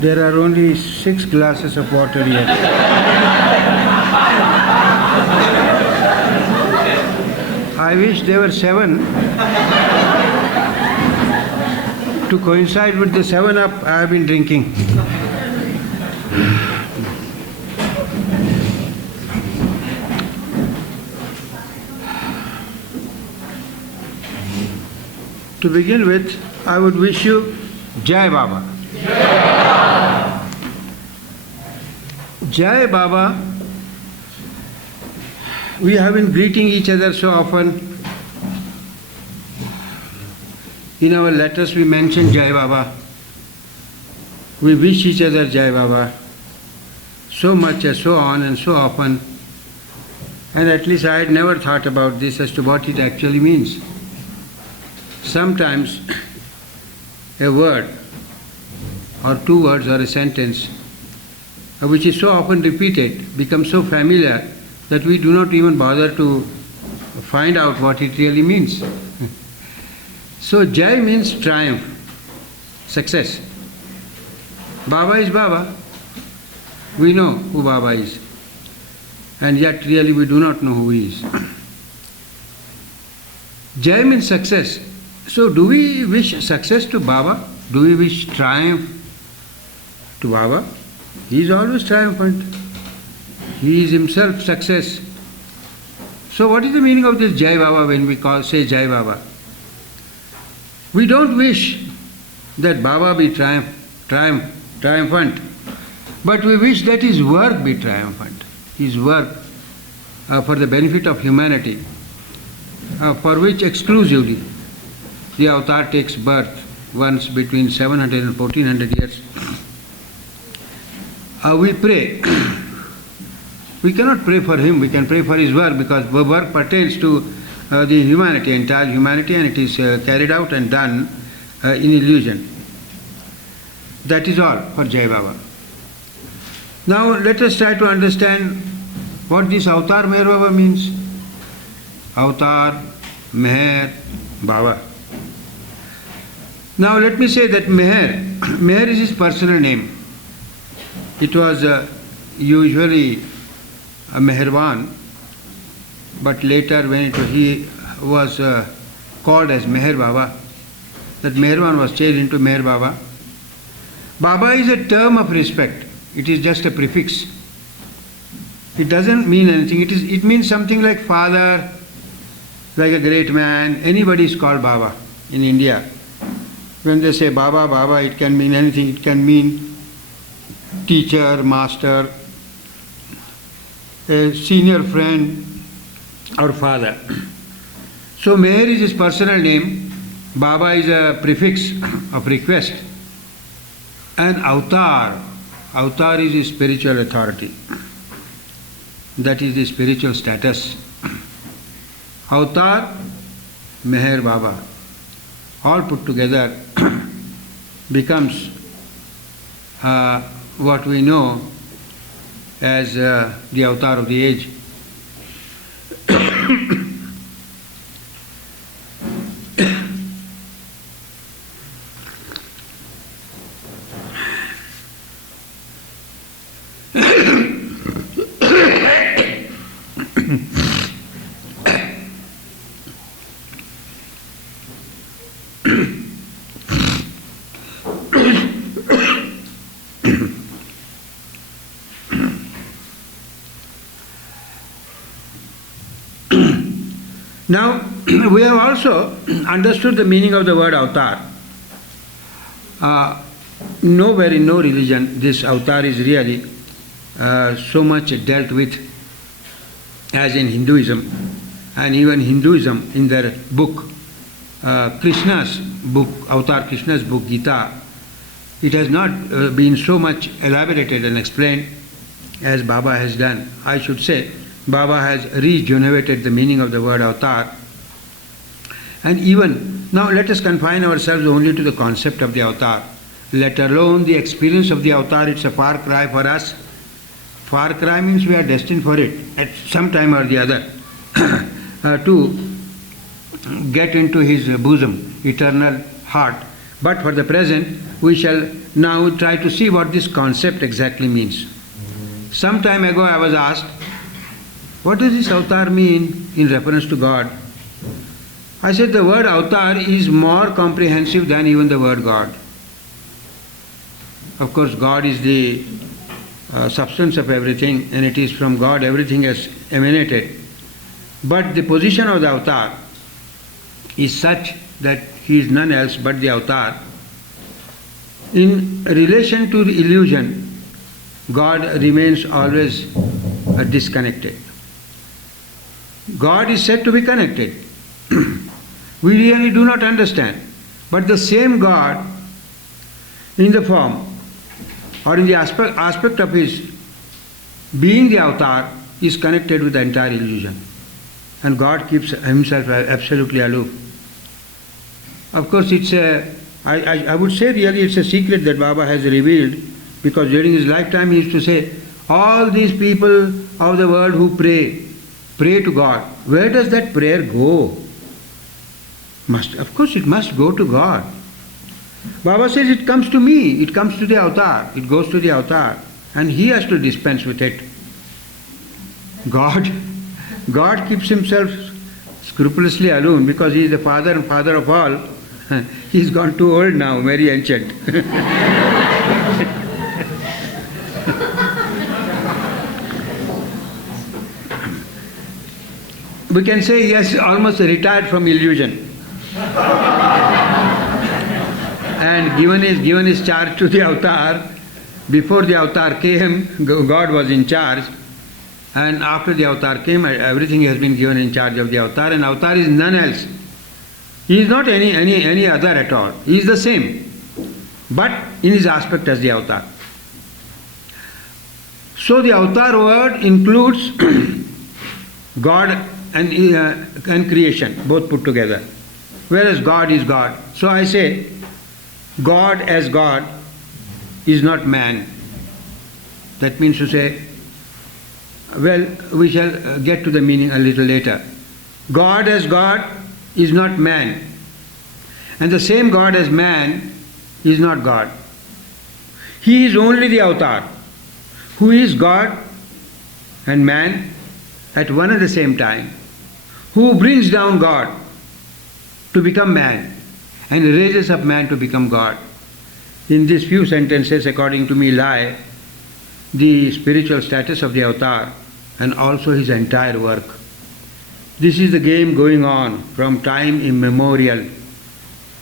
There are only 6 glasses of water here. I wish there were 7 to coincide with the 7-up I have been drinking. To begin with, I would wish you Jai Baba. Jai Baba. We have been greeting each other so often. In our letters we mention Jai Baba. We wish each other Jai Baba so much and so on and so often. And at least I had never thought about this as to what it actually means. Sometimes a word or 2 words or a sentence which is so often repeated becomes so familiar that we do not even bother to find out what it really means. So Jai means triumph, success. Baba is Baba. We know who Baba is. And yet really we do not know who he is. Jai means success. So do we wish success to Baba? Do we wish triumph to Baba? He is always triumphant. He is himself success. So what is the meaning of this Jai Baba when we say Jai Baba? We don't wish that Baba be triumphant, but we wish that his work be triumphant. His work for the benefit of humanity, for which exclusively the avatar takes birth once between 700 and 1400 years. We pray. We cannot pray for him, we can pray for his work, because the work pertains to the humanity, entire humanity, and it is carried out and done in illusion. That is all for Jai Baba. Now let us try to understand what this avatar Meher Baba means. Avatar, Meher, Baba. Now let me say that Meher is his personal name. It was usually Meherban, but later when he was called as Meher Baba, that Meherban was changed into Meher Baba. Baba is a term of respect. It is just a prefix. It doesn't mean anything. It means something like father, like a great man. Anybody is called Baba in India. When they say Baba, Baba, it can mean anything. It can mean teacher, master, a senior friend, or father. So Meher is his personal name, Baba is a prefix of request, and Avatar is his spiritual authority. That is the spiritual status. Avatar, Meher Baba, all put together becomes what we know as the avatar of the age. Now, we have also understood the meaning of the word avatar. Nowhere in no religion this avatar is really so much dealt with as in Hinduism. And even Hinduism, in their book, Krishna's book, Avatar Krishna's book, Gita, it has not been so much elaborated and explained as Baba has done. I should say, Baba has regenerated the meaning of the word avatar. And even, now let us confine ourselves only to the concept of the avatar, let alone the experience of the avatar. It's a far cry for us. Far cry means we are destined for it at some time or the other to get into his bosom, eternal heart. But for the present, we shall now try to see what this concept exactly means. Some time ago I was asked, what does this avatar mean in reference to God? I said the word avatar is more comprehensive than even the word God. Of course, God is the substance of everything, and it is from God everything has emanated. But the position of the avatar is such that he is none else but the avatar. In relation to the illusion, God remains always disconnected. God is said to be connected. We really do not understand. But the same God, in the form or in the aspect of his being the avatar, is connected with the entire illusion. And God keeps himself absolutely aloof. Of course, I would say really it's a secret that Baba has revealed, because during his lifetime he used to say, all these people of the world who pray to God. Where does that prayer go? Of course it must go to God. Baba says it comes to me, it comes to the avatar, it goes to the avatar, and he has to dispense with it. God keeps himself scrupulously alone because he is the father and father of all. He is gone too old now, very ancient. We can say he has almost retired from illusion and given his charge to the avatar. Before the avatar came, God was in charge, and after the avatar came, everything has been given in charge of the avatar, and avatar is none else. He is not any other at all. He is the same, but in his aspect as the avatar. So the avatar word includes God and creation, both put together, whereas God is God. So I say, God as God is not man. That means to say, well, we shall get to the meaning a little later. God as God is not man. And the same God as man is not God. He is only the avatar, who is God and man at one and the same time, who brings down God to become man and raises up man to become God. In these few sentences, according to me, lie the spiritual status of the avatar and also his entire work. This is the game going on from time immemorial.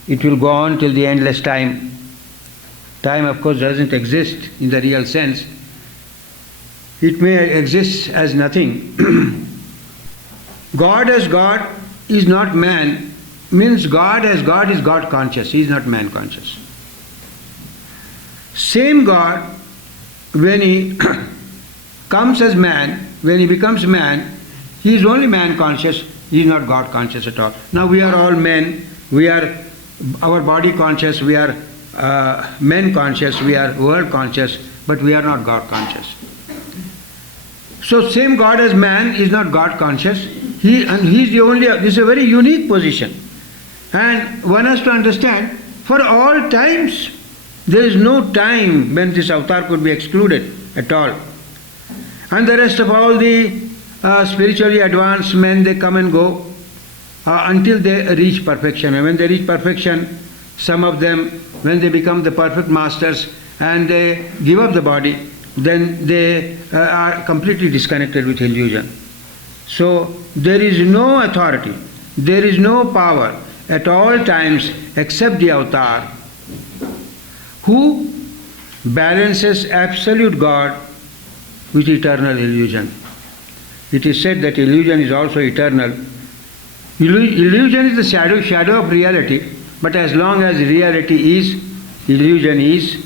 It will go on till the endless time. Time, of course, doesn't exist in the real sense. It may exist as nothing. God as God is not man, means God as God is God conscious, he is not man conscious. Same God, when he comes as man, when he becomes man, he is only man conscious, he is not God conscious at all. Now we are all men, we are our body conscious, we are men conscious, we are world conscious, but we are not God conscious. So same God as man is not God conscious, he is the only, this is a very unique position. And one has to understand, for all times, there is no time when this avatar could be excluded at all. And the rest of all the spiritually advanced men, they come and go until they reach perfection. And when they reach perfection, some of them, when they become the perfect masters and they give up the body, then they are completely disconnected with illusion. So there is no authority, there is no power at all times except the avatar, who balances absolute God with eternal illusion. It is said that illusion is also eternal. Illusion is the shadow of reality, but as long as reality is, illusion is.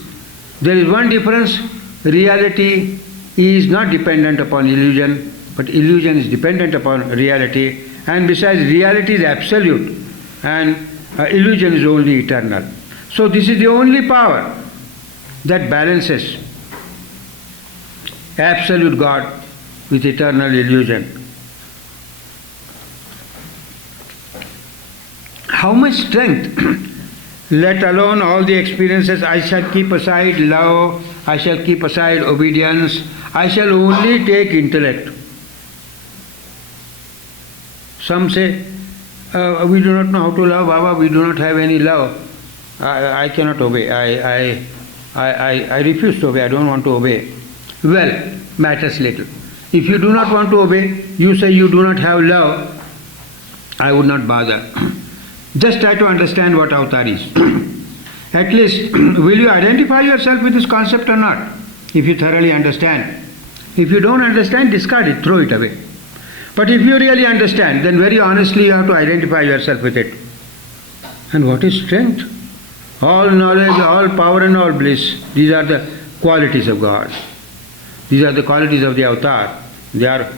There is one difference: reality is not dependent upon illusion, but illusion is dependent upon reality, and besides, reality is absolute and illusion is only eternal. So this is the only power that balances absolute God with eternal illusion. How much strength let alone all the experiences. I shall keep aside love, I shall keep aside obedience, I shall only take intellect. Some say, we do not know how to love, Baba, we do not have any love. I cannot obey, I refuse to obey, I don't want to obey. Well, matters little. If you do not want to obey, you say you do not have love, I would not bother. Just try to understand what avatar is. At least, will you identify yourself with this concept or not? If you thoroughly understand. If you don't understand, discard it, throw it away. But if you really understand, then very honestly you have to identify yourself with it. And what is strength? All knowledge, all power and all bliss, these are the qualities of God. These are the qualities of the avatar. They are.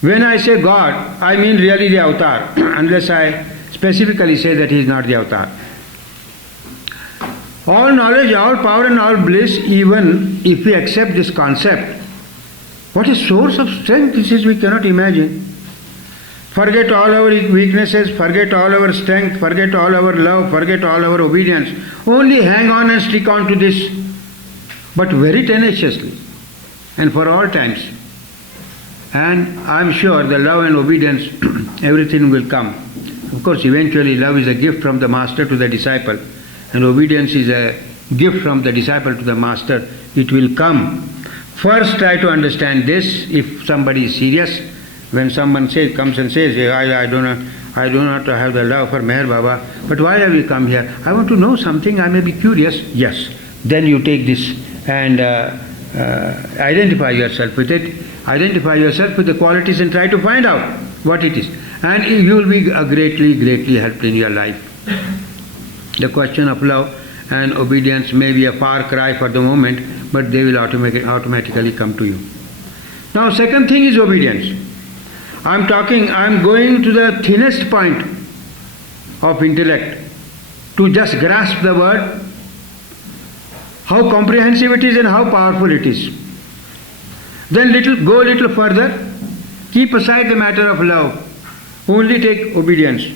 When I say God, I mean really the avatar, unless I specifically say that he is not the avatar. All knowledge, all power and all bliss, even if we accept this concept, what is source of strength? This is we cannot imagine. Forget all our weaknesses, forget all our strength, forget all our love, forget all our obedience. Only hang on and stick on to this, but very tenaciously and for all times. And I am sure the love and obedience, everything will come. Of course, eventually love is a gift from the master to the disciple, and obedience is a gift from the disciple to the master. It will come. First try to understand this. If somebody is serious, when someone comes and says, I do not have the love for Meher Baba, but why have you come here? I want to know something, I may be curious. Yes. Then you take this and identify yourself with it. Identify yourself with the qualities and try to find out what it is. And you will be greatly helped in your life. The question of love and obedience may be a far cry for the moment, but they will automatically come to you. Now, second thing is obedience. I am going to the thinnest point of intellect to just grasp the word, how comprehensive it is and how powerful it is. Then go a little further, keep aside the matter of love, only take obedience.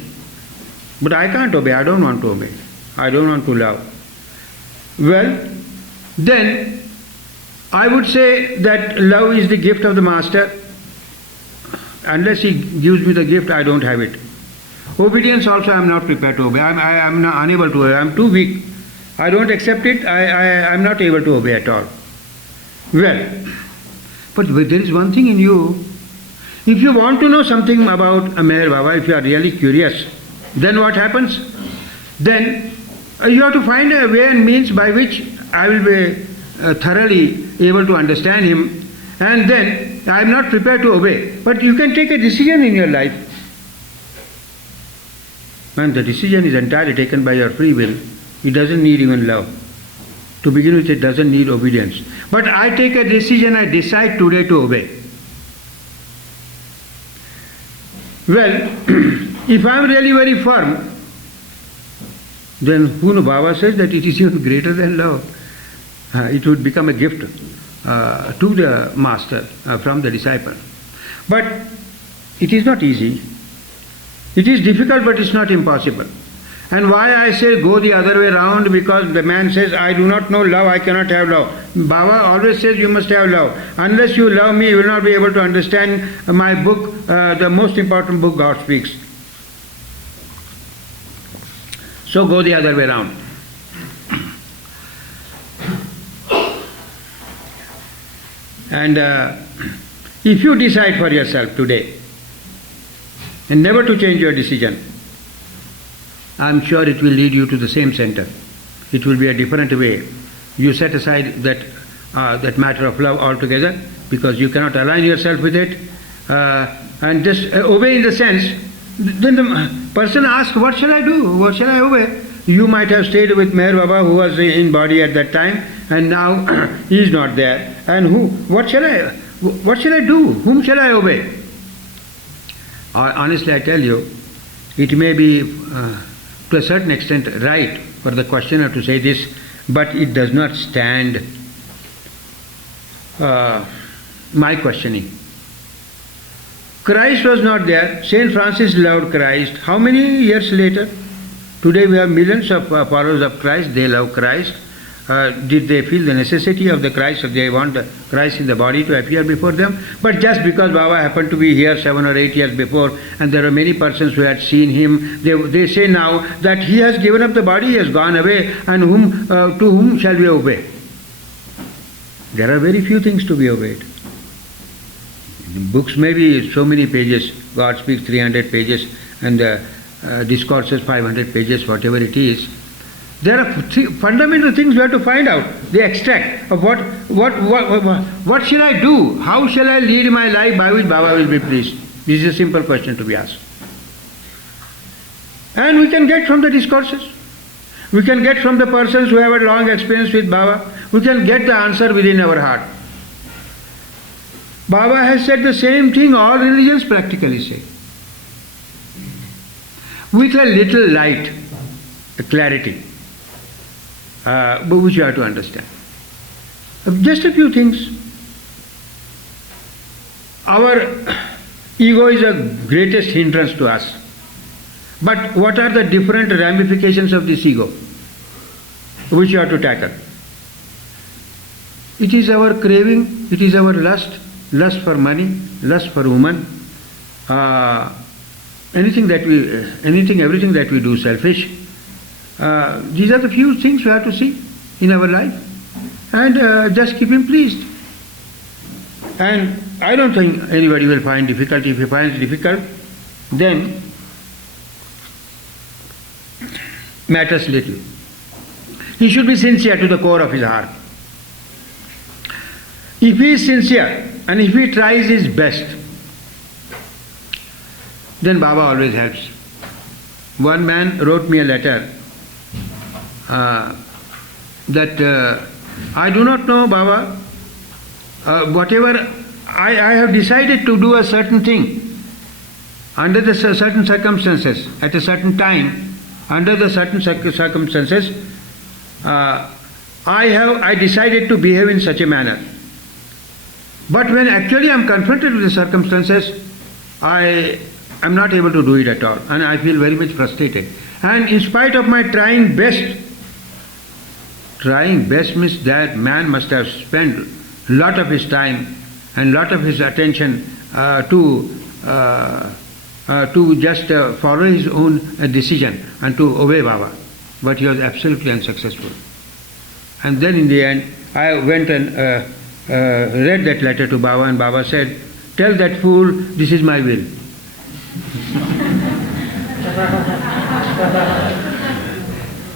But I can't obey, I don't want to obey, I don't want to love. Well, then I would say that love is the gift of the master. Unless he gives me the gift, I don't have it. Obedience also I am not prepared to obey. I am unable to obey. I am too weak. I don't accept it. I am not able to obey at all. Well, but there is one thing in you. If you want to know something about a Meher Baba, if you are really curious, then what happens? Then you have to find a way and means by which I will be thoroughly able to understand him, and then I am not prepared to obey. But you can take a decision in your life. And the decision is entirely taken by your free will. It doesn't need even love. To begin with, it doesn't need obedience. But I take a decision, I decide today to obey. Well, if I am really very firm, then Baba says that it is even greater than love. It would become a gift to the master from the disciple. But it is not easy. It is difficult, but it's not impossible. And why I say go the other way around? Because the man says, I do not know love, I cannot have love. Baba always says you must have love. Unless you love me, you will not be able to understand my book, the most important book, God Speaks. So go the other way around. And if you decide for yourself today and never to change your decision, I am sure it will lead you to the same center. It will be a different way. You set aside that matter of love altogether because you cannot align yourself with it and just obey in the sense. Then the person asks, what shall I do? What shall I obey? You might have stayed with Meher Baba who was in body at that time, and now he is not there. And what shall I do? Whom shall I obey? Honestly, I tell you, it may be to a certain extent right for the questioner to say this, but it does not stand my questioning. Christ was not there. Saint Francis loved Christ. How many years later? Today we have millions of followers of Christ, they love Christ. Did they feel the necessity of the Christ, or they want the Christ in the body to appear before them? But just because Baba happened to be here 7 or 8 years before, and there are many persons who had seen him, they say now that he has given up the body, he has gone away, and to whom shall we obey? There are very few things to be obeyed. Books may be so many pages, God speaks 300 pages, and discourses 500 pages, whatever it is. There are fundamental things we have to find out. The extract of what shall I do? How shall I lead my life by which Baba will be pleased? This is a simple question to be asked. And we can get from the discourses. We can get from the persons who have a long experience with Baba. We can get the answer within our heart. Baba has said the same thing all religions practically say. With a little light, a clarity. But which you have to understand. Just a few things. Our ego is the greatest hindrance to us. But what are the different ramifications of this ego which you have to tackle? It is our craving, it is our lust for money, lust for woman, everything that we do selfish. These are the few things we have to see in our life, and just keep him pleased. And I don't think anybody will find difficulty. If he finds difficult, then matters little. He should be sincere to the core of his heart. If he is sincere and if he tries his best, then Baba always helps. One man wrote me a letter that I do not know, Baba, whatever I have decided to do a certain thing under the certain circumstances, at a certain time, under the certain circumstances, I decided to behave in such a manner. But when actually I am confronted with the circumstances, I am not able to do it at all, and I feel very much frustrated. And in spite of my trying best means that man must have spent a lot of his time and lot of his attention to just follow his own decision and to obey Baba. But he was absolutely unsuccessful. And then in the end, I went and read that letter to Baba, and Baba said, "Tell that fool, this is my will."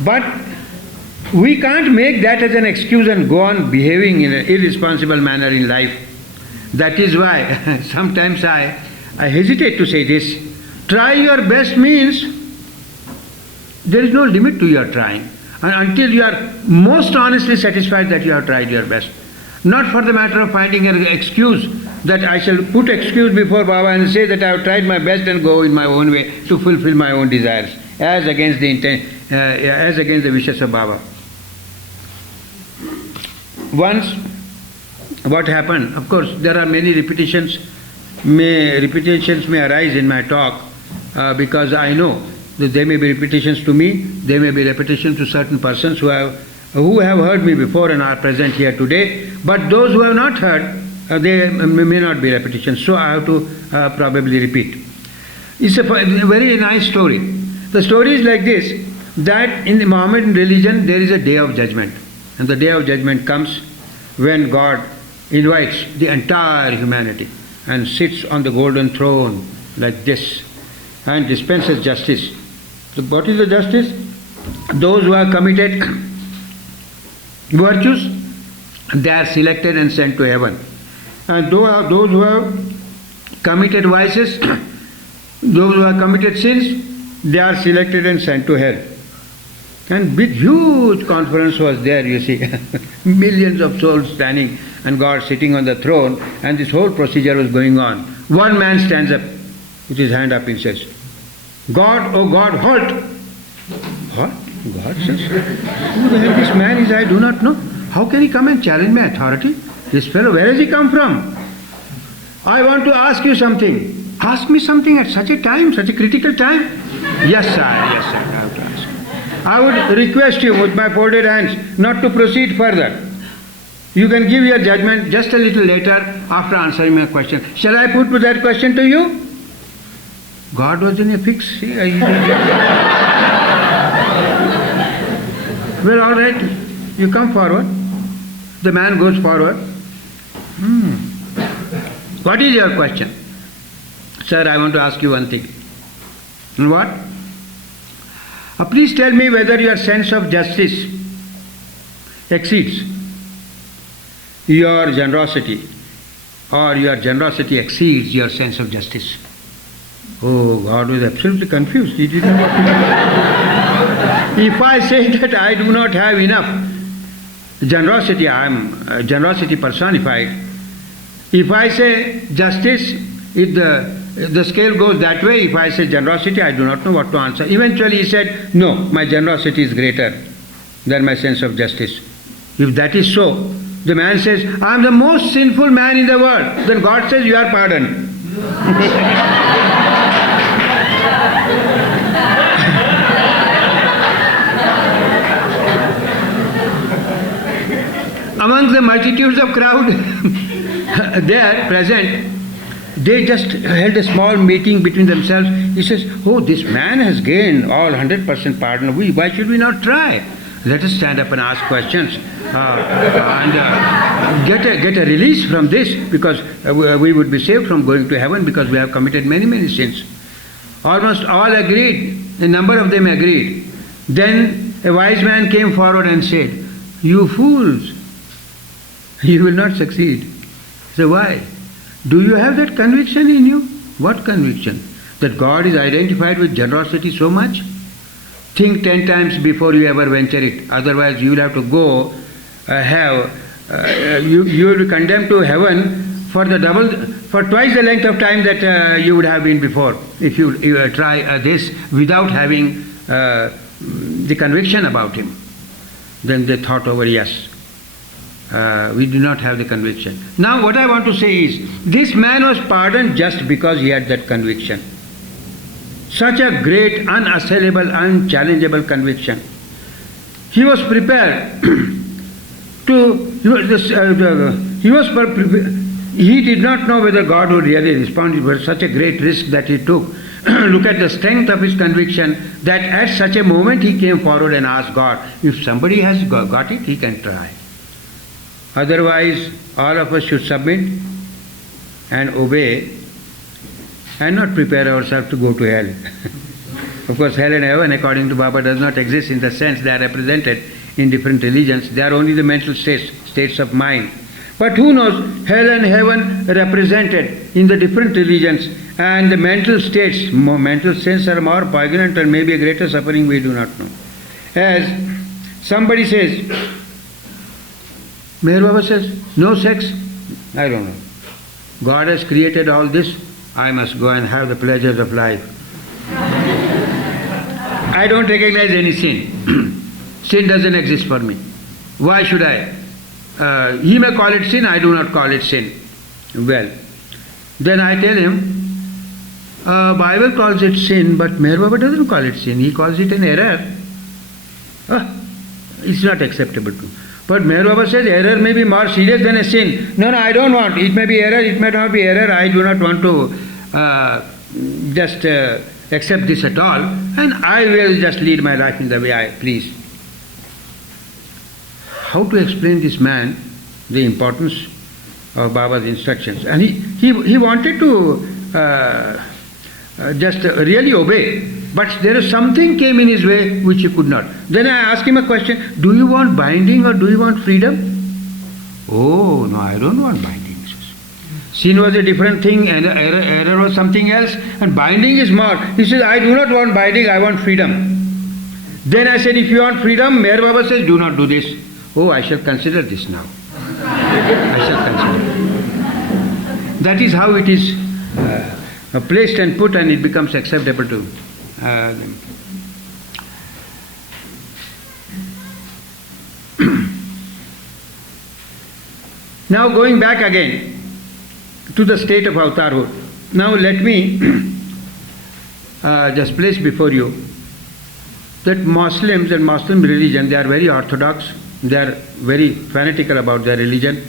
But we can't make that as an excuse and go on behaving in an irresponsible manner in life. That is why sometimes I hesitate to say this. Try your best means there is no limit to your trying, and until you are most honestly satisfied that you have tried your best. Not for the matter of finding an excuse, that I shall put excuse before Baba and say that I have tried my best and go in my own way to fulfill my own desires, as against the wishes of Baba. Once, what happened? Of course, there are many repetitions may arise in my talk because I know that there may be repetitions to me, there may be repetitions to certain persons who have heard me before and are present here today, but those who have not heard, they may not be repetitions, so I have to probably repeat. It's a very nice story. The story is like this, that in the Mohammedan religion there is a day of judgment, and the day of judgment comes when God invites the entire humanity and sits on the golden throne like this and dispenses justice. So what is the justice? Those who have committed virtues, they are selected and sent to heaven. And those who have committed vices, those who have committed sins, they are selected and sent to hell. And big, huge conference was there, you see. Millions of souls standing and God sitting on the throne, and this whole procedure was going on. One man stands up with his hand up and says, "God, oh God, halt!" What? God says, "Who the hell this man is, I do not know. How can he come and challenge my authority? This fellow, where has he come from? I want to ask you something." "Ask me something at such a time, such a critical time?" Yes, sir, I have to ask. I would request you with my folded hands not to proceed further. You can give your judgment just a little later after answering my question. Shall I put that question to you? God was in a fix. Well, all right. You come forward. The man goes forward. What is your question? Sir, I want to ask you one thing. And what? Please tell me whether your sense of justice exceeds your generosity, or your generosity exceeds your sense of justice. Oh, God was absolutely confused. He didn't know what to do. If I say that I do not have enough generosity, I am generosity personified. If I say justice, the scale goes that way. If I say generosity, I do not know what to answer. Eventually he said, no, my generosity is greater than my sense of justice. If that is so, the man says, I am the most sinful man in the world. Then God says, you are pardoned. Among the multitudes of crowd there present, they just held a small meeting between themselves. He says, oh, this man has gained all 100% pardon. Why should we not try? Let us stand up and ask questions and get a release from this, because we would be saved from going to heaven, because we have committed many, many sins. Almost all agreed. A number of them agreed. Then a wise man came forward and said, you fools, you will not succeed. So why? Do you have that conviction in you? What conviction? That God is identified with generosity so much? Think 10 times before you ever venture it. Otherwise you will have to go you will be condemned to heaven for twice the length of time that you would have been before, if you try this without having the conviction about him. Then they thought over, yes, we do not have the conviction. Now what I want to say is, this man was pardoned just because he had that conviction. Such a great, unassailable, unchallengeable conviction. He was prepared he did not know whether God would really respond. It was such a great risk that he took. Look at the strength of his conviction, that at such a moment he came forward and asked God, if somebody has got it, he can try. Otherwise, all of us should submit and obey and not prepare ourselves to go to hell. Of course, hell and heaven, according to Baba, does not exist in the sense they are represented in different religions. They are only the mental states of mind. But who knows, hell and heaven represented in the different religions, and the mental states are more poignant and maybe a greater suffering, we do not know. As somebody says, MeherBaba says, no sex, I don't know. God has created all this, I must go and have the pleasures of life. I don't recognize any sin. Sin doesn't exist for me. Why should I? He may call it sin, I do not call it sin. Well, then I tell him, Bible calls it sin, but MeherBaba doesn't call it sin. He calls it an error. It's not acceptable to. But MeherBaba says error may be more serious than a sin. No, I don't want. It may be error, it may not be error. I do not want to just accept this at all. And I will just lead my life in the way I please. How to explain this man the importance of Baba's instructions? And he wanted to just really obey. But there is something came in his way which he could not. Then I asked him a question, do you want binding or do you want freedom? Oh, no, I don't want binding. Sin was a different thing and error was something else, and binding is more. He says, I do not want binding, I want freedom. Then I said, if you want freedom, MeherBaba says, do not do this. Oh, I shall consider this now. I shall consider. That is how it is placed and put, and it becomes acceptable to them. Now going back again to the state of avatarhood. Now let me just place before you that Muslims and Muslim religion, they are very orthodox, they are very fanatical about their religion.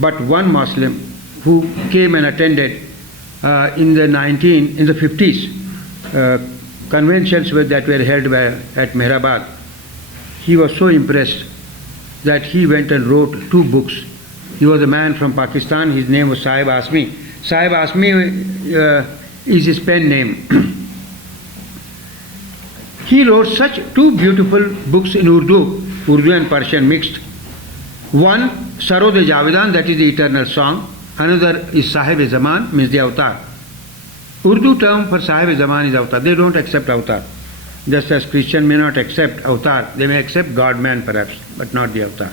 But one Muslim who came and attended in the 50s conventions that were held at Meherabad, he was so impressed that he went and wrote 2 books. He was a man from Pakistan, his name was Sahib Asmi. Sahib Asmi is his pen name. He wrote such 2 beautiful books in Urdu and Persian mixed. One, Sarod-e-Javidan, that is the eternal song. Another is Sahib-e-Zaman, means the avatar. Urdu term for Sahib-e-Zaman is avatar. They don't accept avatar. Just as Christian may not accept avatar, they may accept God-man perhaps, but not the avatar.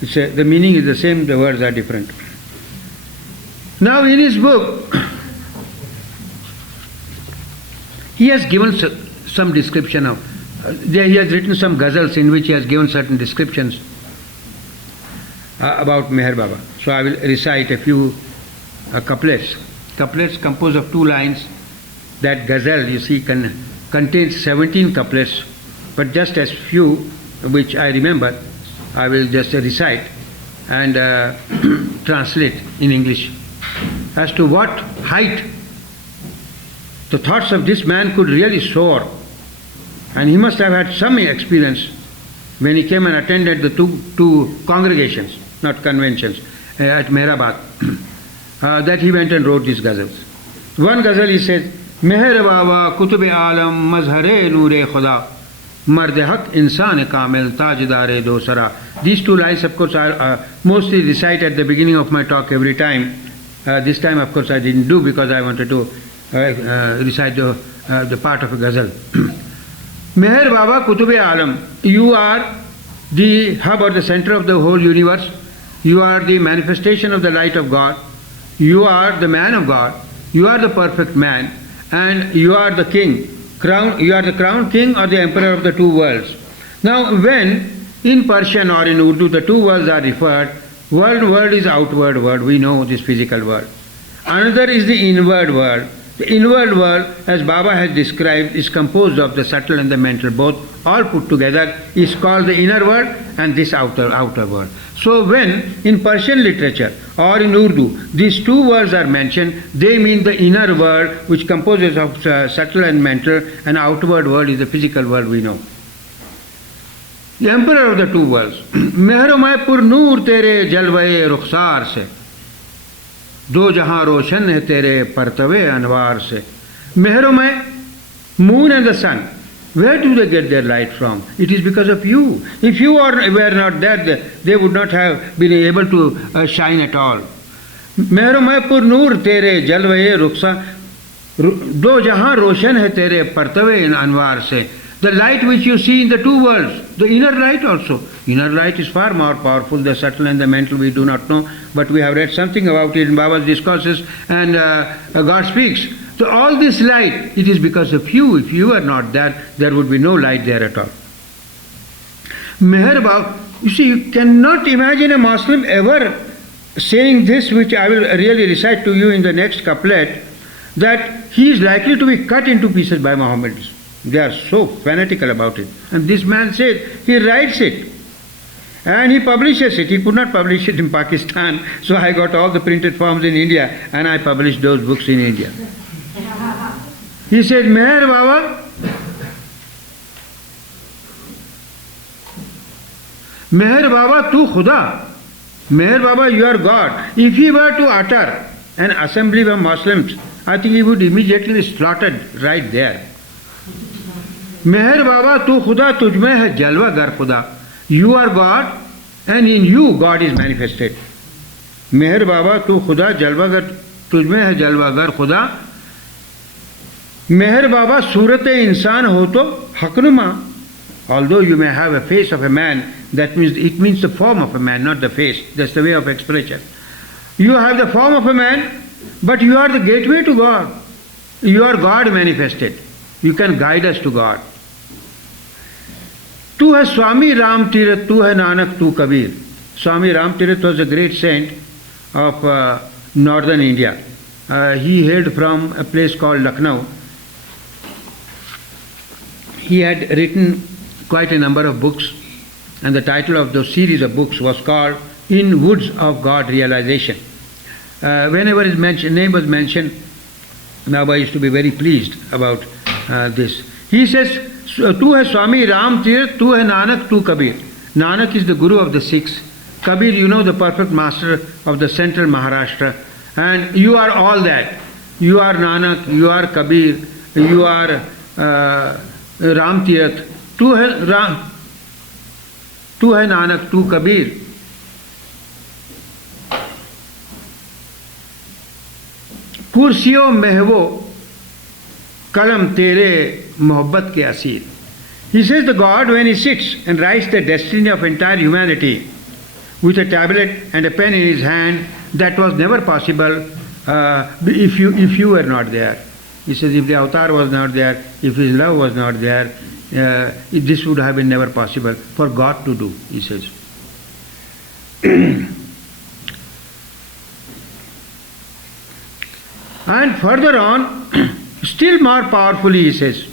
The meaning is the same, the words are different. Now in his book, he has given some description of, he has written some ghazals in which he has given certain descriptions about Meher Baba. So I will recite a few couplets. Couplets composed of 2 lines. That ghazal, you see, contains 17 couplets, but just as few which I remember, I will just recite and translate in English. As to what height the thoughts of this man could really soar, and he must have had some experience when he came and attended the two congregations, not conventions, at Meherabad, that he went and wrote these ghazals. One ghazal he says, Meher Baba Kutub-e Alam Mazhar-e Noor-e Khuda Mard Haq Insan Kamil Tajdar-e Dosara. These 2 lines, of course, I mostly recite at the beginning of my talk every time. This time, of course, I didn't do because I wanted to recite the part of a ghazal. Meher Baba Kutub-e Alam, you are the hub or the center of the whole universe. You are the manifestation of the light of God. You are the man of God. You are the perfect man, and you are the king. You are the crowned king or the emperor of the 2 worlds. Now, when in Persian or in Urdu the 2 worlds are referred, world is outward world. We know this physical world. Another is the inward world. The inward world, as Baba has described, is composed of the subtle and the mental, both all put together, is called the inner world and this outer world. So when in Persian literature or in Urdu these 2 worlds are mentioned, they mean the inner world, which composes of subtle and mental, and outward world is the physical world we know. The emperor of the 2 worlds. Meher pur noor tere jalwaye rukhsar se, do jahan roshan hai tere partave anwar se. Meher moon and the sun, where do they get their light from? It is because of you. If you were not there, they would not have been able to shine at all. Meher pur noor tere jalwaye rukhsar, do jahan roshan hai tere partave anwar se. The light which you see in the 2 worlds, the inner light also. Inner light is far more powerful, the subtle and the mental we do not know, but we have read something about it in Baba's discourses, and God speaks. So all this light, it is because of you. If you are not there, there would be no light there at all. Meher Baba, you see, you cannot imagine a Muslim ever saying this, which I will really recite to you in the next couplet, that he is likely to be cut into pieces by Mohammedans. They are so fanatical about it. And this man said, he writes it and he publishes it. He could not publish it in Pakistan, so I got all the printed forms in India and I published those books in India. He said, Meher Baba, Meher Baba tu Khuda, Meher Baba, you are God. If he were to utter an assembly of Muslims, I think he would immediately be slaughtered right there. Meher Baba tu Khuda tujme hai jalwa gar Khuda. You are God and in you God is manifested. Meher Baba tu Khuda jalwa gar tujme hai jalwa gar Khuda. Meher Baba surat-e insan ho to haknuma. Although you may have a face of a man, that means it means the form of a man, not the face. That's the way of expression. You have the form of a man, but you are the gateway to God. You are God manifested. You can guide us to God. Tu hai Swami Ram Tirat, tu hai Nanak, tu Kabir. Swami Ram Tirat was a great saint of northern India. He hailed from a place called Lucknow. he had written quite a number of books, and the title of the series of books was called In Woods of God Realization. Whenever his name was mentioned, Baba used to be very pleased about this. He says, Tu hai Swami Ram Tirth, tu hai Nanak, tu Kabir. Nanak is the Guru of the Sikhs. Kabir, you know, the perfect master of the central Maharashtra. And you are all that. You are Nanak, you are Kabir, you are Ram Tirth. Tu hai Nanak, tu Kabir. कुर्सियों महवो कलम तेरे मोहब्बत के Asir. He says the God, when he sits and writes the destiny of entire humanity with a tablet and a pen in his hand, that was never possible if you were not there. He says if the avatar was not there, if his love was not there, this would have been never possible for God to do, he says. And further on, still more powerfully he says,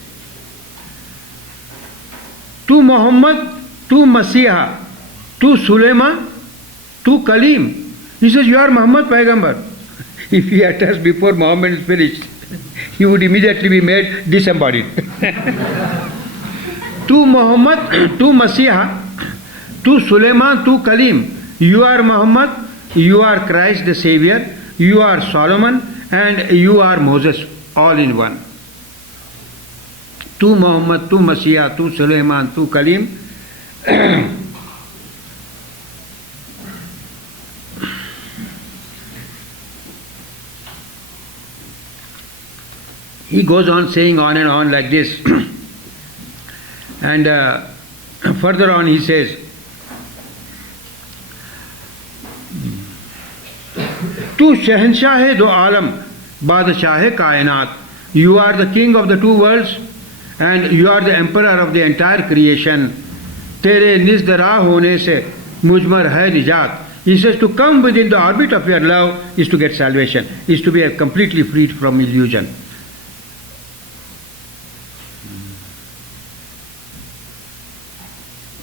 Tu Muhammad, tu Masiha, tu Sulaiman, tu Kalim. He says, you are Muhammad Paigambar. If he utters before Muhammad is finished, he would immediately be made disembodied. Tu Muhammad, tu Masiha, tu Sulaiman, tu Kalim. You are Muhammad, you are Christ the Savior, you are Solomon, and you are Moses, all in one. Tu Muhammad, tu Masiha, tu Sulaiman, tu Kalim. He goes on saying on and on like this. And further on he says, Tu Shahanshah do alam, Badshah kainat. You are the king of the two worlds and you are the emperor of the entire creation. Tere nizdara hone se mujmar hai nijat. He says to come within the orbit of your love is to get salvation, is to be completely freed from illusion.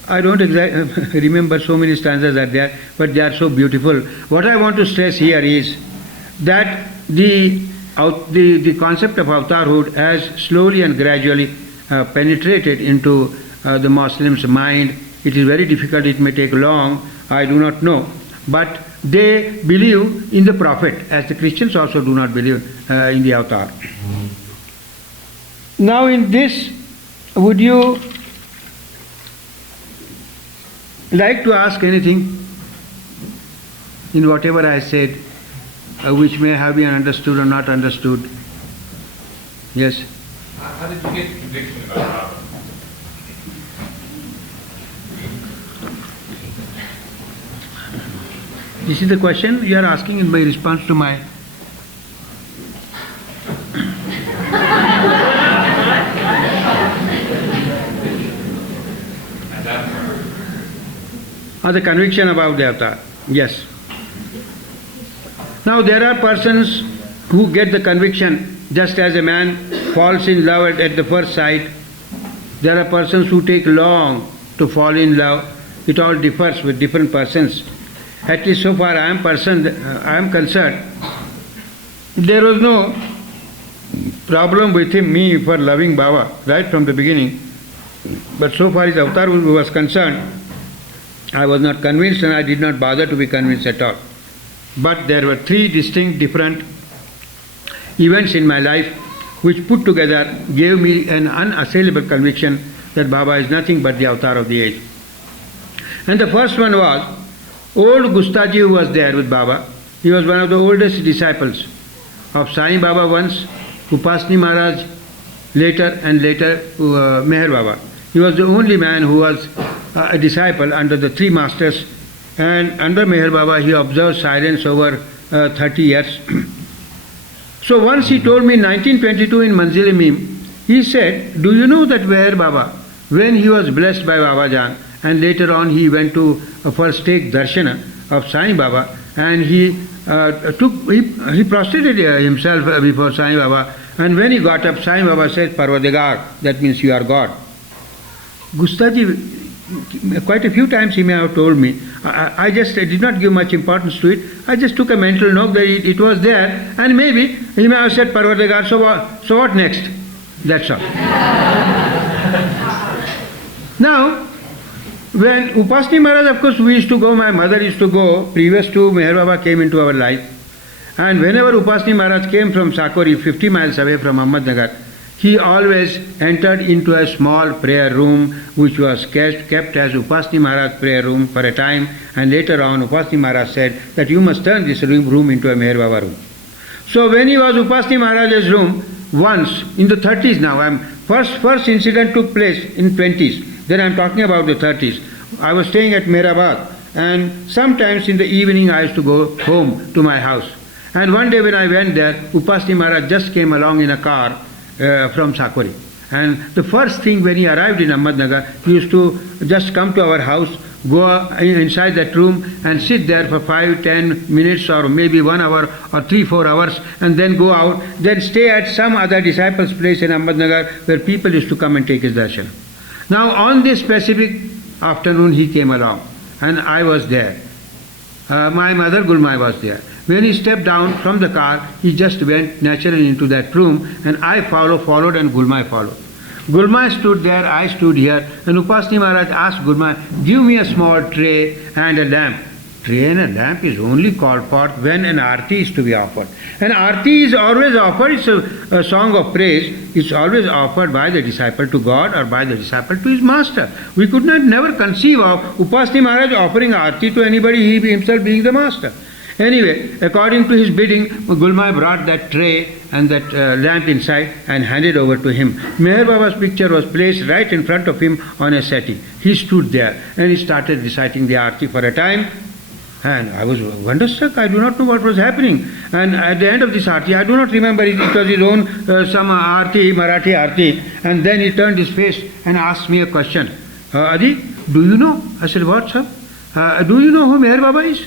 I don't exactly remember so many stanzas are there, but they are so beautiful. What I want to stress here is that the concept of avatarhood has slowly and gradually penetrated into the Muslims' mind. It is very difficult, it may take long, I do not know. But they believe in the Prophet, as the Christians also do not believe in the avatar. Now in this, would you like to ask anything in whatever I said, which may have been understood or not understood? Yes? How did you get the conviction about Robert? This is the question you are asking in my response to my... the conviction about the avatar. Yes. Now there are persons who get the conviction just as a man falls in love at the first sight. There are persons who take long to fall in love. It all differs with different persons. At least so far I am concerned. There was no problem with me for loving Baba right from the beginning. But so far as avatar was concerned, I was not convinced and I did not bother to be convinced at all. But there were three distinct different events in my life which put together gave me an unassailable conviction that Baba is nothing but the avatar of the age. And the first one was old Gustaji, who was there with Baba. He was one of the oldest disciples of Sai Baba once, Upasni Maharaj later, and later Meher Baba. He was the only man who was a disciple under the three masters, and under Meher Baba he observed silence over 30 years. So once he told me in 1922 in Manzil-e-Mim, he said, do you know that Meher Baba, when he was blessed by Baba Jan, and later on he went to first take darshana of Sai Baba, and he prostrated himself before Sai Baba, and when he got up, Sai Baba said, Parvadigar, that means you are God. Gustaji, quite a few times he may have told me, I just did not give much importance to it. I just took a mental note that it was there, and maybe he may have said Parvardigar, so what next? That's all. Now, when Upasni Maharaj, of course, we used to go, my mother used to go, previous to Meher Baba came into our life. And whenever Upasni Maharaj came from Sakori, 50 miles away from Ahmednagar, he always entered into a small prayer room which was kept as Upasni Maharaj prayer room for a time, and later on Upasni Maharaj said that you must turn this room into a Meher Baba room. So when he was Upasni Maharaj's room, once, in the 30s now, first incident took place in 20s, then I am talking about the 30s. I was staying at Meherabad, and sometimes in the evening I used to go home to my house. And one day when I went there, Upasni Maharaj just came along in a car from Sakori. And the first thing when he arrived in Ahmednagar, he used to just come to our house, go inside that room and sit there for 5-10 minutes or maybe 1 hour or 3-4 hours, and then go out, then stay at some other disciple's place in Ahmednagar where people used to come and take his darshan. Now on this specific afternoon he came along and I was there. My mother Gulmai was there. When he stepped down from the car, he just went naturally into that room, and I followed and Gulmai followed. Gulmai stood there, I stood here, and Upasni Maharaj asked Gulmai, give me a small tray and a lamp. Tray and a lamp is only called for when an arti is to be offered. An arti is always offered, it's a song of praise, it's always offered by the disciple to God or by the disciple to his master. We could never conceive of Upasni Maharaj offering arti to anybody, he himself being the master. Anyway, according to his bidding, Gulmai brought that tray and that lamp inside and handed over to him. Meher Baba's picture was placed right in front of him on a settee. He stood there and he started reciting the arti for a time. And I was wonderstruck, I do not know what was happening. And at the end of this arti, I do not remember, it was his own some arti, Marathi arti. And then he turned his face and asked me a question. Adi, do you know? I said, what, sir? Do you know who Meher Baba is?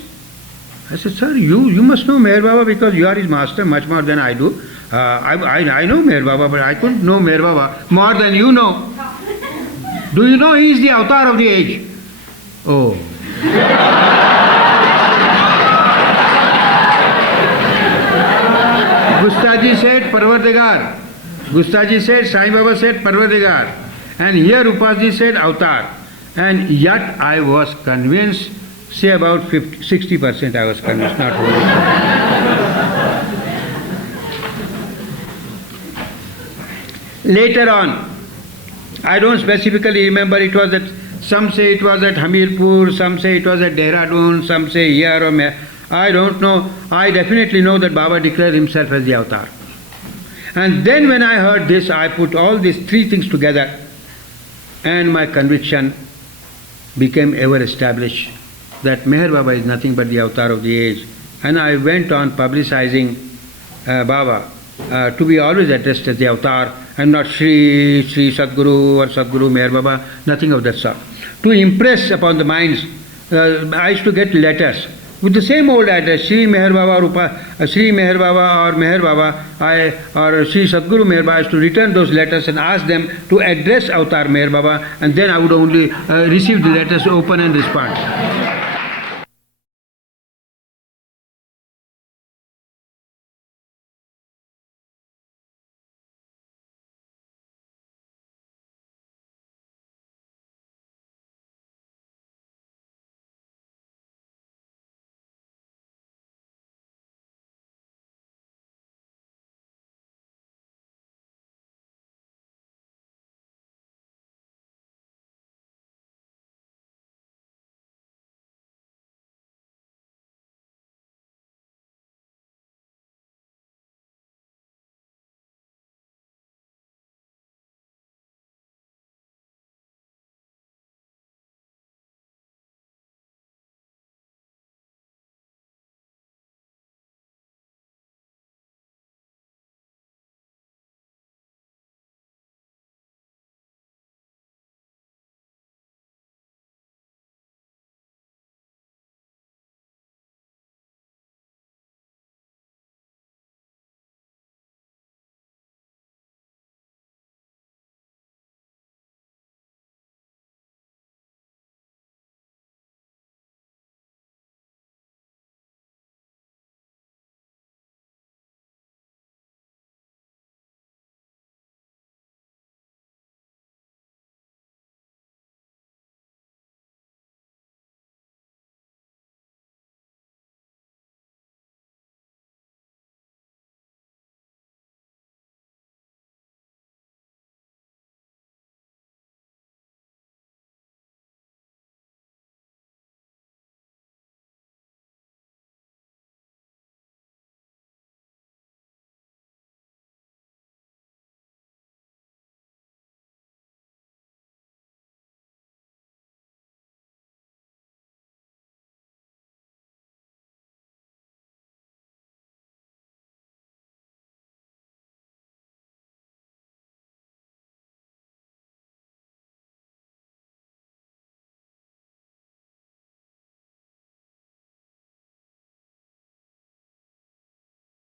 I said, sir, you must know Meher Baba because you are his master much more than I do. I know Meher Baba, but I couldn't know Meher Baba more than you know. Do you know he is the avatar of the age? Oh. Gustaji said Parvardigar. Gustaji said, Sai Baba said Parvardigar. And here Upasji said avatar. And yet I was convinced, say about 60% I was convinced, not wholly. Later on, I don't specifically remember, it was at, some say it was at Hamirpur, some say it was at Dehradun, some say here or there. I don't know. I definitely know that Baba declared himself as the avatar. And then when I heard this, I put all these three things together and my conviction became ever established that Meher Baba is nothing but the avatar of the age. And I went on publicizing Baba to be always addressed as the avatar and not Shri Sadguru or Sadguru Meher Baba, nothing of that sort. To impress upon the minds, I used to get letters with the same old address, Shri Meher Baba or Shri Meher Baba or Meher Baba, or Shri Sadguru Meher Baba, I used to return those letters and ask them to address avatar Meher Baba, and then I would only receive the letters, open and respond.